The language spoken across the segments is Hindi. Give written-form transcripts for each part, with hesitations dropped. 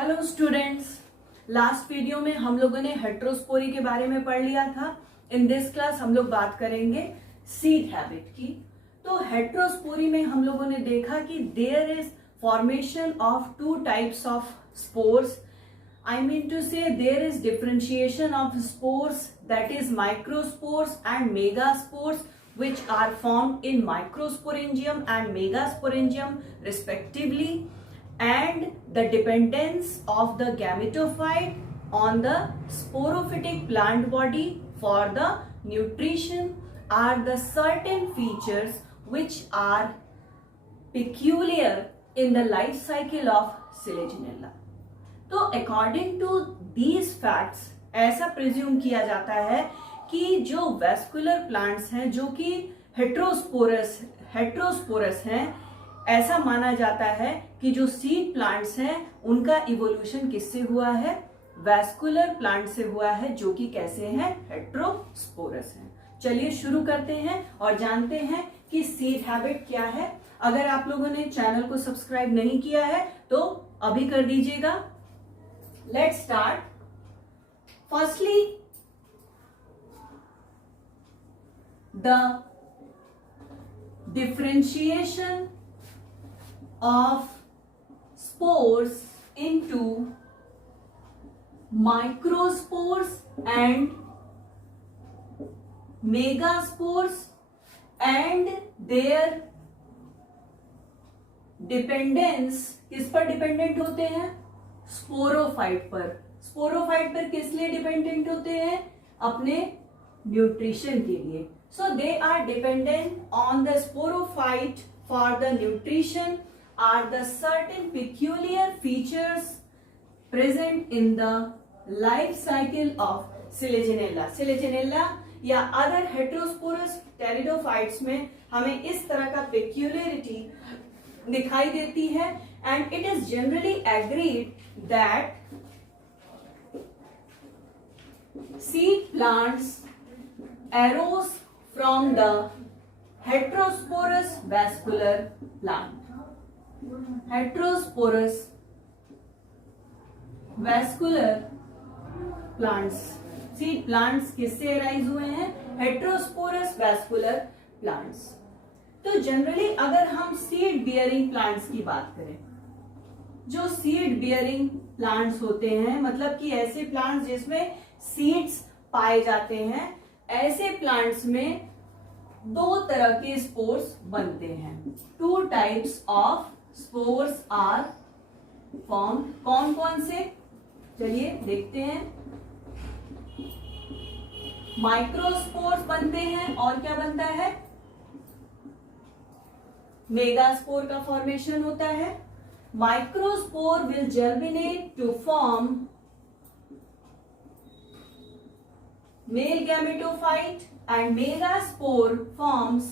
हेलो स्टूडेंट्स, लास्ट वीडियो में हम लोगों ने हेट्रोस्पोरी के बारे में पढ़ लिया था। इन दिस क्लास हम लोग बात करेंगे सीड हैबिट की। तो हेट्रोस्पोरी में हम लोगों ने देखा कि there is formation of two types of spores. I mean to say there is differentiation of spores, that is microspores and megaspores, which are formed in microsporangium and megasporangium respectively, and the dependence of the gametophyte on the sporophytic plant body for the nutrition are the certain features which are peculiar in the life cycle of Selaginella. तो according to these facts ऐसा प्रिज्यूम किया जाता है कि जो वेस्कुलर प्लांट्स हैं जो कि हेट्रोस्पोरस हैं, ऐसा माना जाता है कि जो सीड प्लांट्स हैं उनका इवोल्यूशन किससे हुआ है? वेस्कुलर प्लांट से हुआ है, जो कि कैसे हैं? हेट्रोस्पोरस हैं। चलिए शुरू करते हैं और जानते हैं कि सीड हैबिट क्या है। अगर आप लोगों ने चैनल को सब्सक्राइब नहीं किया है तो अभी कर दीजिएगा। Let's start. Firstly, the differentiation of spores into microspores and megaspores and their dependence किस पर डिपेंडेंट होते हैं? स्पोरोफाइट पर। स्पोरोफाइट पर किस लिए डिपेंडेंट होते हैं? अपने न्यूट्रिशन के लिए। So they are dependent on the sporophyte for the nutrition are the certain peculiar features present in the life cycle of Selaginella. Selaginella या other heterosporous pteridophytes में हमें इस तरह का peculiarity दिखाई देती है, and it is generally agreed that seed plants arose from the heterosporous vascular plant. Heterosporous vascular plants, seed plants किससे अराइज हुए हैं? Heterosporous vascular plants. तो जनरली अगर हम सीड बियरिंग प्लांट्स की बात करें, जो सीड बियरिंग प्लांट्स होते हैं, मतलब कि ऐसे प्लांट्स जिसमें सीड्स पाए जाते हैं, ऐसे प्लांट्स में दो तरह के स्पोर्स बनते हैं। Two types of spores are form. कौन कौन से? चलिए देखते हैं। माइक्रोस्पोर्स बनते हैं और क्या बनता है? मेगास्पोर का फॉर्मेशन होता है। Microspore will germinate to form male gametophyte and megaspore forms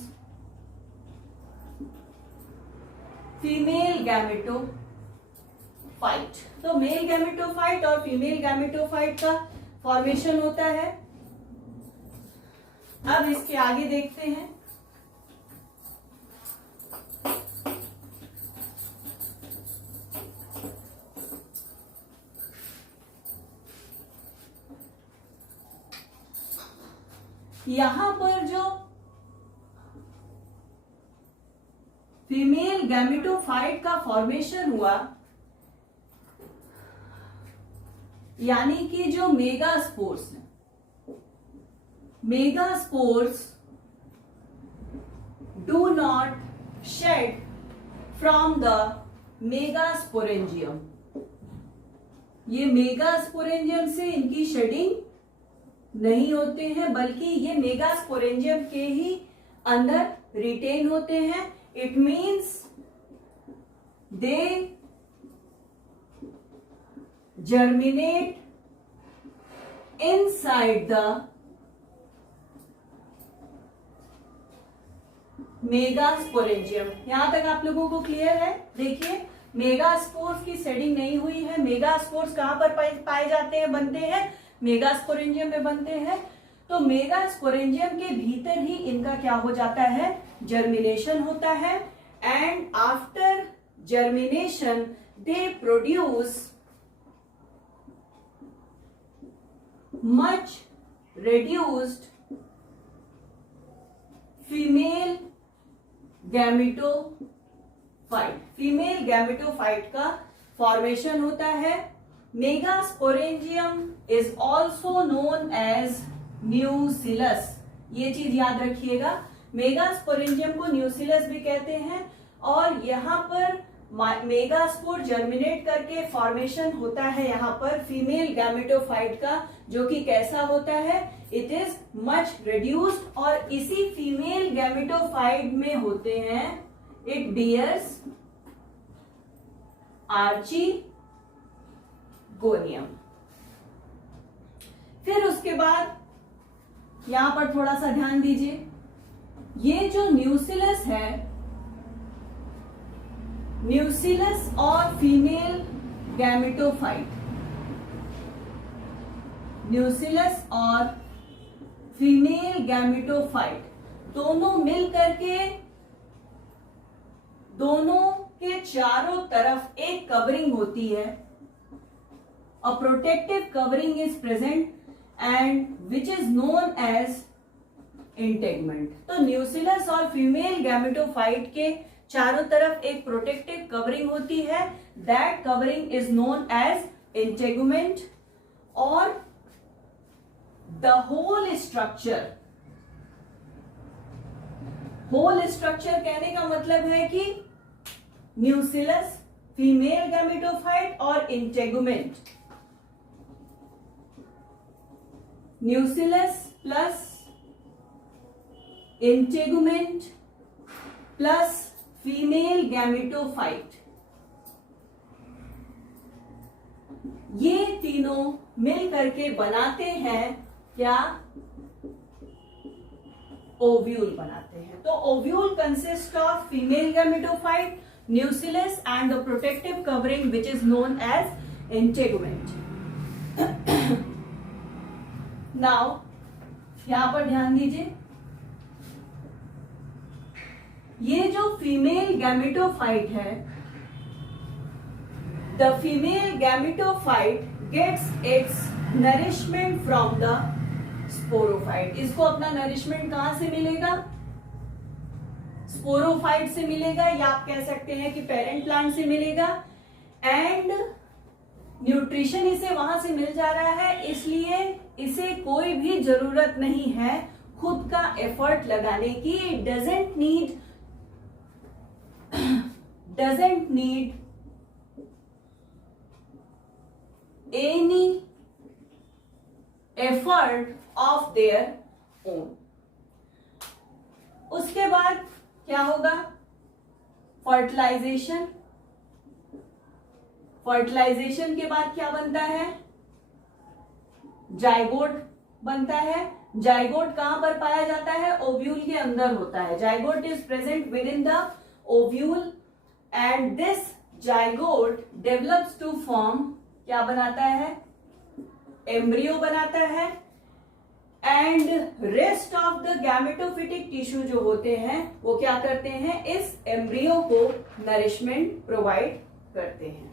female gametophyte। तो मेल गैमेटोफाइट और फीमेल गैमेटोफाइट का फॉर्मेशन होता है। अब इसके आगे देखते हैं। यहां पर जो फीमेल गैमेटोफाइट का फॉर्मेशन हुआ, यानी कि जो मेगास्पोर्स हैं, megaspores do not shed from the megasporangium. ये मेगास्पोरेंजियम से इनकी शेडिंग नहीं होते हैं, बल्कि ये मेगास्पोरेंजियम के ही अंदर रिटेन होते हैं। It means they germinate inside the megasporangium. यहां तक आप लोगों को क्लियर है? देखिए, मेगास्पोर्स की शेडिंग नहीं हुई है। मेगास्पोर्स कहां पर पाए जाते हैं, बनते हैं? मेगास्पोरेंजियम में बनते हैं। तो मेगास्पोरेंजियम के भीतर ही इनका क्या हो जाता है? जर्मिनेशन होता है। And after germination they produce much reduced female gametophyte, female gametophyte का फॉर्मेशन होता है। Megasporangium is also known as nucellus, ये चीज याद रखिएगा, मेगास्पोरेंजियम को न्यूसिलस भी कहते हैं। और यहाँ पर मेगास्पोर जर्मिनेट करके फॉर्मेशन होता है यहाँ पर फीमेल गैमेटोफाइट का, जो कि कैसा होता है, इट इज मच रिड्यूस्ड। और इसी फीमेल गैमेटोफाइट में होते हैं, इट बियर्स आर्चिगोनियम। फिर उसके बाद यहां पर थोड़ा सा ध्यान दीजिए, ये जो न्यूसिलस है, न्यूसिलस और फीमेल गैमेटोफाइट, न्यूसिलस और फीमेल गैमेटोफाइट दोनों मिल करके दोनों के चारों तरफ एक कवरिंग होती है, a protective covering is present and which is known as integument. तो न्यूसिलस और फीमेल गैमेटोफाइट के चारों तरफ एक प्रोटेक्टिव कवरिंग होती है, that covering is known as integument. और the whole structure, whole structure कहने का मतलब है कि न्यूसिलस, फीमेल गैमेटोफाइट और integument, nucellus plus integument plus female gametophyte, ये तीनों मिल करके बनाते हैं क्या, ओव्यूल बनाते हैं। तो ovule consist of female gametophyte, nucellus and the protective covering which is known as integument. Now यहां पर ध्यान दीजिए, ये जो फीमेल गैमेटोफाइट है, the female gametophyte gets its nourishment from the sporophyte. इसको अपना नरिशमेंट कहां से मिलेगा, स्पोरोफाइट से मिलेगा, या आप कह सकते हैं कि पेरेंट प्लांट से मिलेगा। एंड न्यूट्रिशन इसे वहां से मिल जा रहा है, इसलिए इसे कोई भी जरूरत नहीं है खुद का एफर्ट लगाने की। It doesn't need any effort of their own। उसके बाद क्या होगा, फर्टिलाइजेशन, फर्टिलाइजेशन के बाद क्या बनता है, जाइगोट बनता है। जाइगोट कहां पर पाया जाता है, ओव्यूल के अंदर होता है। Zygote is present within the ovule and this zygote develops to form, क्या बनाता है, एम्ब्रियो बनाता है। And rest of the gametophytic tissue जो होते हैं वो क्या करते हैं, इस एम्ब्रियो को नरिशमेंट प्रोवाइड करते हैं।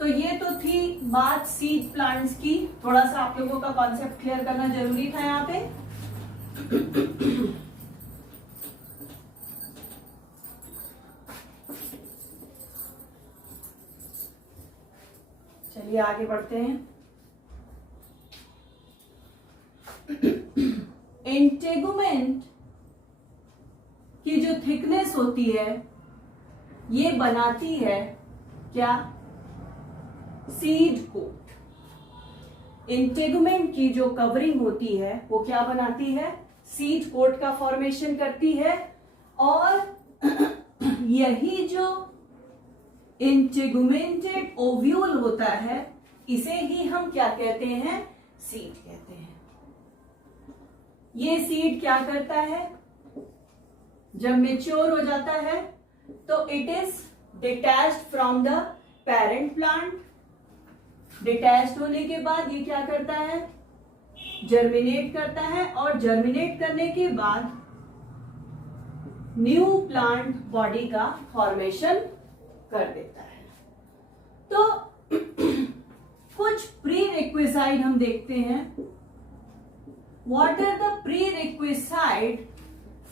तो ये तो थी बात सीड प्लांट्स की, थोड़ा सा आप लोगों का कॉन्सेप्ट क्लियर करना जरूरी था यहाँ पे। चलिए आगे बढ़ते हैं। इंटेगुमेंट की जो थिकनेस होती है ये बनाती है क्या, सीड कोट। इंटेगुमेंट की जो कवरिंग होती है वो क्या बनाती है, सीड कोट का फॉर्मेशन करती है। और यही जो इंटेगुमेंटेड ओव्यूल होता है इसे ही हम क्या कहते हैं, सीड कहते हैं। ये सीड क्या करता है, जब मेच्योर हो जाता है तो it is detached from the parent plant. Detached होने के बाद ये क्या करता है, जर्मिनेट करता है, और जर्मिनेट करने के बाद न्यू प्लांट बॉडी का फॉर्मेशन कर देता है। तो कुछ प्री रिक्विजाइट हम देखते हैं। What are the prerequisite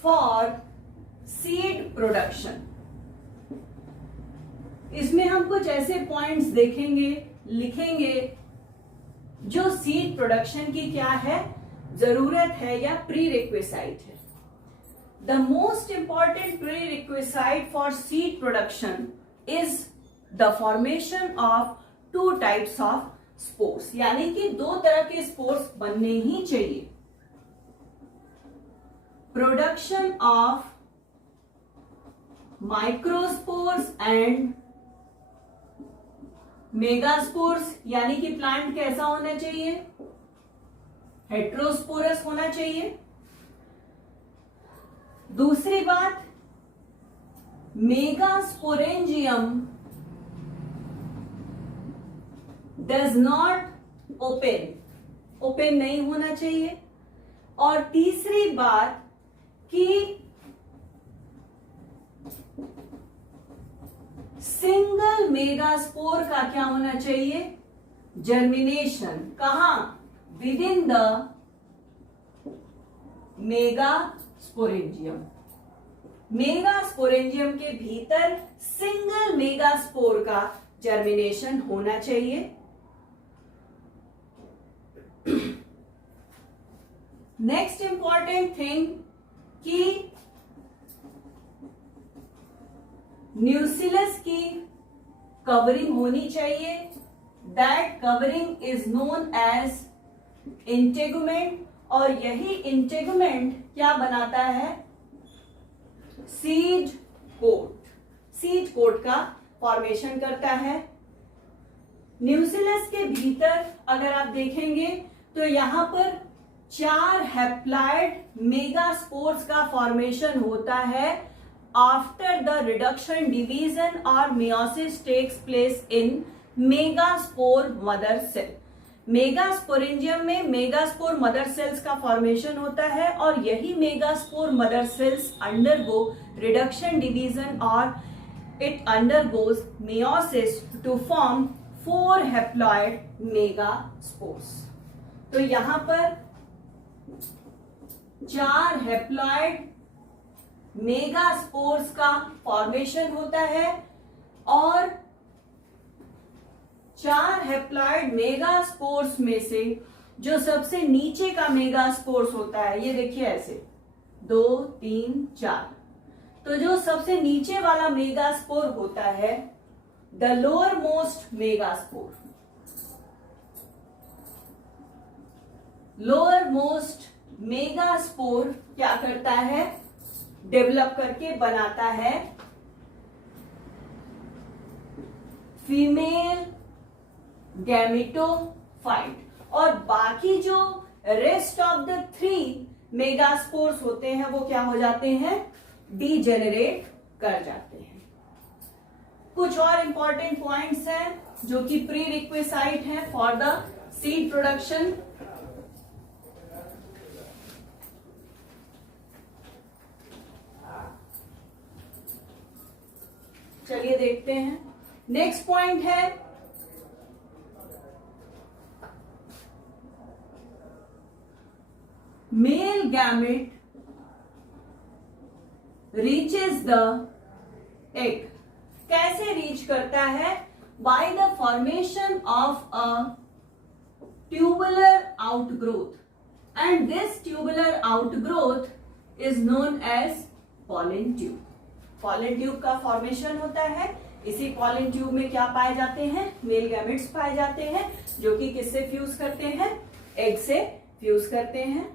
for seed production? इसमें हम कुछ ऐसे पॉइंट्स देखेंगे, लिखेंगे जो सीड प्रोडक्शन की क्या है, जरूरत है या प्री रिक्विजाइट है। The most important pre requisite for seed production is the formation of 2 types of spores, यानी कि 2 तरह के स्पोर्स बनने ही चाहिए। Production of microspores and megaspores, यानी कि प्लांट कैसा होना चाहिए, हेट्रोस्पोरस होना चाहिए। दूसरी बात, मेगास्पोरेंजियम डज नॉट ओपन नहीं होना चाहिए। और तीसरी बात कि सिंगल मेगास्पोर का क्या होना चाहिए, जर्मिनेशन। कहां? With in the megasporangium. Megasporangium के भीतर सिंगल मेगास्पोर का जर्मिनेशन होना चाहिए। नेक्स्ट इंपॉर्टेंट थिंग कि न्यूसिलस की कवरिंग होनी चाहिए। That covering is known as integument, और यही इंटेगुमेंट क्या बनाता है, सीड कोट। सीड कोट का फॉर्मेशन करता है। न्यूसिलस के भीतर अगर आप देखेंगे तो यहां पर 4 हैप्लॉइड मेगास्पोर्स का फॉर्मेशन होता है after the reduction, division or meiosis takes place in megaspore mother cell। Megasporangium में मेगास्पोर मदर सेल्स का फॉर्मेशन होता है और यही megaspore mother cells undergo reduction, division और it undergoes meiosis to form 4 haploid megaspores. तो यहां पर 4 हैप्लॉइड मेगास्पोर्स का फॉर्मेशन होता है और 4 हैप्लॉइड मेगास्पोर्स में से जो सबसे नीचे का मेगास्पोर्स होता है, ये देखिए ऐसे 2 3 4, तो जो सबसे नीचे वाला मेगास्पोर होता है, the lower most megaspore, lower most megaspore क्या करता है, डेवलप करके बनाता है फीमेल गैमेटोफाइट, और बाकी जो रेस्ट ऑफ द 3 मेगास्पोर्स होते हैं वो क्या हो जाते हैं, डीजेनरेट कर जाते हैं। कुछ और इंपॉर्टेंट पॉइंट्स हैं जो कि प्री रिक्विसाइट हैं फॉर द सीड प्रोडक्शन। चलिए देखते हैं। नेक्स्ट पॉइंट है male gamete reaches the egg. कैसे रीच करता है, by the formation of a tubular outgrowth, and this tubular outgrowth is known as pollen tube. Pollen tube का फॉर्मेशन होता है। इसी पॉलन ट्यूब में क्या पाए जाते हैं, मेल गैमेट्स पाए जाते हैं, जो कि किससे फ्यूज करते हैं, एग से फ्यूज करते हैं।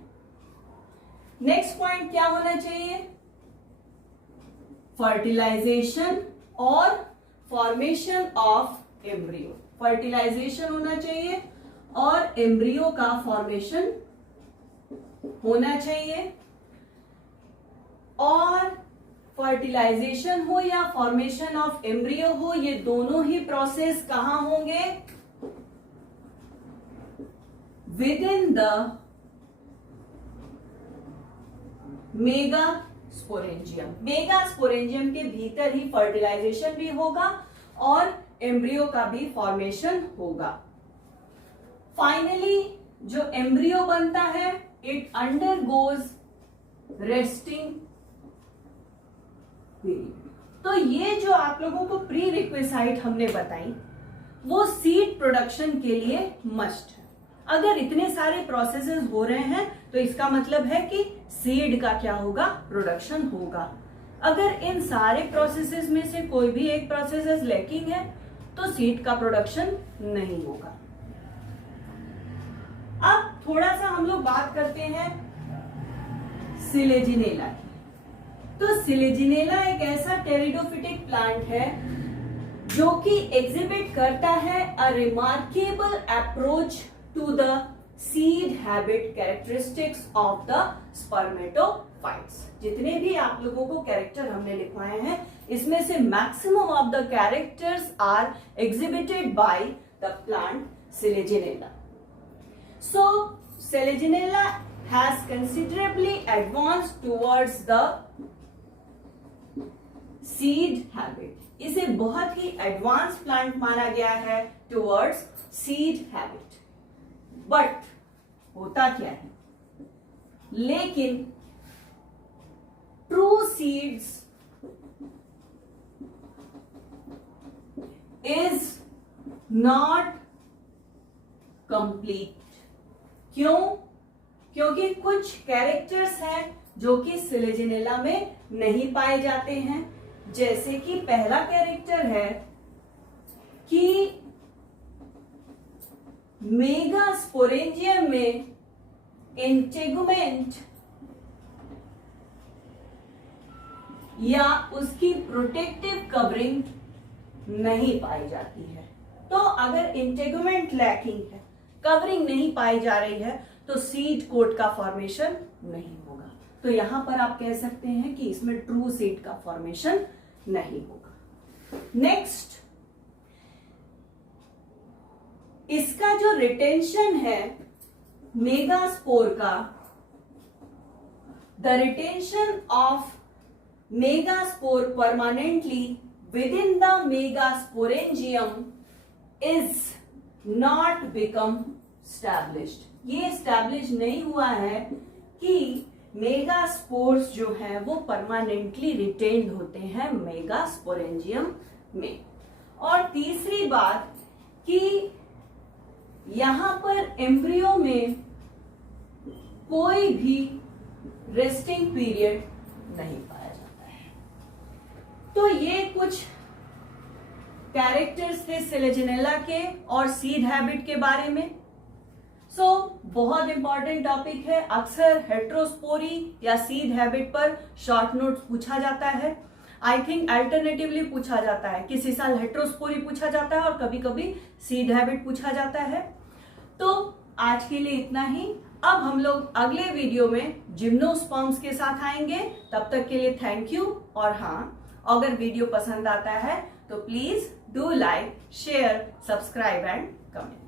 नेक्स्ट पॉइंट क्या होना चाहिए, फर्टिलाइजेशन और फॉर्मेशन ऑफ एम्ब्रियो। फर्टिलाइजेशन होना चाहिए और एम्ब्रियो का फॉर्मेशन होना चाहिए। और फर्टिलाइजेशन हो या फॉर्मेशन ऑफ एम्ब्रियो हो, ये दोनों ही प्रोसेस कहां होंगे, with in the megasporangium. Megasporangium के भीतर ही फर्टिलाइजेशन भी होगा और एम्ब्रियो का भी फॉर्मेशन होगा। फाइनली जो एम्ब्रियो बनता है इट अंडरगोज रेस्टिंग पीरियड। तो ये जो आप लोगों को प्री रिक्विसाइट हमने बताई वो सीड प्रोडक्शन के लिए मस्ट है। अगर इतने सारे प्रोसेसेस हो रहे हैं तो इसका मतलब है कि सीड का क्या होगा, प्रोडक्शन होगा। अगर इन सारे प्रोसेसेस में से कोई भी एक प्रोसेस लैकिंग है तो सीड का प्रोडक्शन नहीं होगा। अब थोड़ा सा हम लोग बात करते हैं सिलेजिनेला की। तो सिलेजिनेला एक ऐसा टेरिडोफिटिक प्लांट है जो कि एग्जिबिट करता है a remarkable approach to the seed habit characteristics of the spermatophytes. जितने भी आप लोगों को कैरेक्टर हमने लिखवाए हैं इसमें से maximum of the characters are exhibited by the plant Selaginella. So, Selaginella has considerably advanced towards the seed habit. इसे बहुत ही एडवांस प्लांट माना गया है towards seed habit. But होता क्या है, लेकिन true seeds is not complete. क्यों? क्योंकि कुछ कैरेक्टर्स हैं जो कि सिलेजिनेला में नहीं पाए जाते हैं। जैसे कि पहला कैरेक्टर है कि मेगास्पोरेंजियम में इंटेगुमेंट या उसकी प्रोटेक्टिव कवरिंग नहीं पाई जाती है। तो अगर इंटेगुमेंट लैकिंग है, कवरिंग नहीं पाई जा रही है, तो सीड कोट का फॉर्मेशन नहीं होगा। तो यहां पर आप कह सकते हैं कि इसमें ट्रू सीड का फॉर्मेशन नहीं होगा। नेक्स्ट, इसका जो रिटेंशन है मेगास्पोर का, the retention of megaspore permanently with in the megasporangium is not become established. ये स्टैब्लिश नहीं हुआ है कि मेगास्पोर्स जो है वो परमानेंटली रिटेन्ड होते हैं मेगास्पोरेंजियम में। और तीसरी बात कि यहां पर एम्ब्रियो में कोई भी रेस्टिंग पीरियड नहीं पाया जाता है। तो ये कुछ कैरेक्टर्स थे सिलेजिनेला के और सीड हैबिट के बारे में। बहुत इंपॉर्टेंट टॉपिक है। अक्सर हेट्रोस्पोरी या सीड हैबिट पर शॉर्ट नोट्स पूछा जाता है। आई थिंक अल्टरनेटिवली पूछा जाता है, किसी साल हेट्रोस्पोरी पूछा जाता है और कभी कभी सीड हैबिट पूछा जाता है। तो आज के लिए इतना ही। अब हम लोग अगले वीडियो में जिम्नोस्पर्म्स के साथ आएंगे। तब तक के लिए थैंक यू। और हाँ, अगर वीडियो पसंद आता है तो please do like, share, subscribe and comment.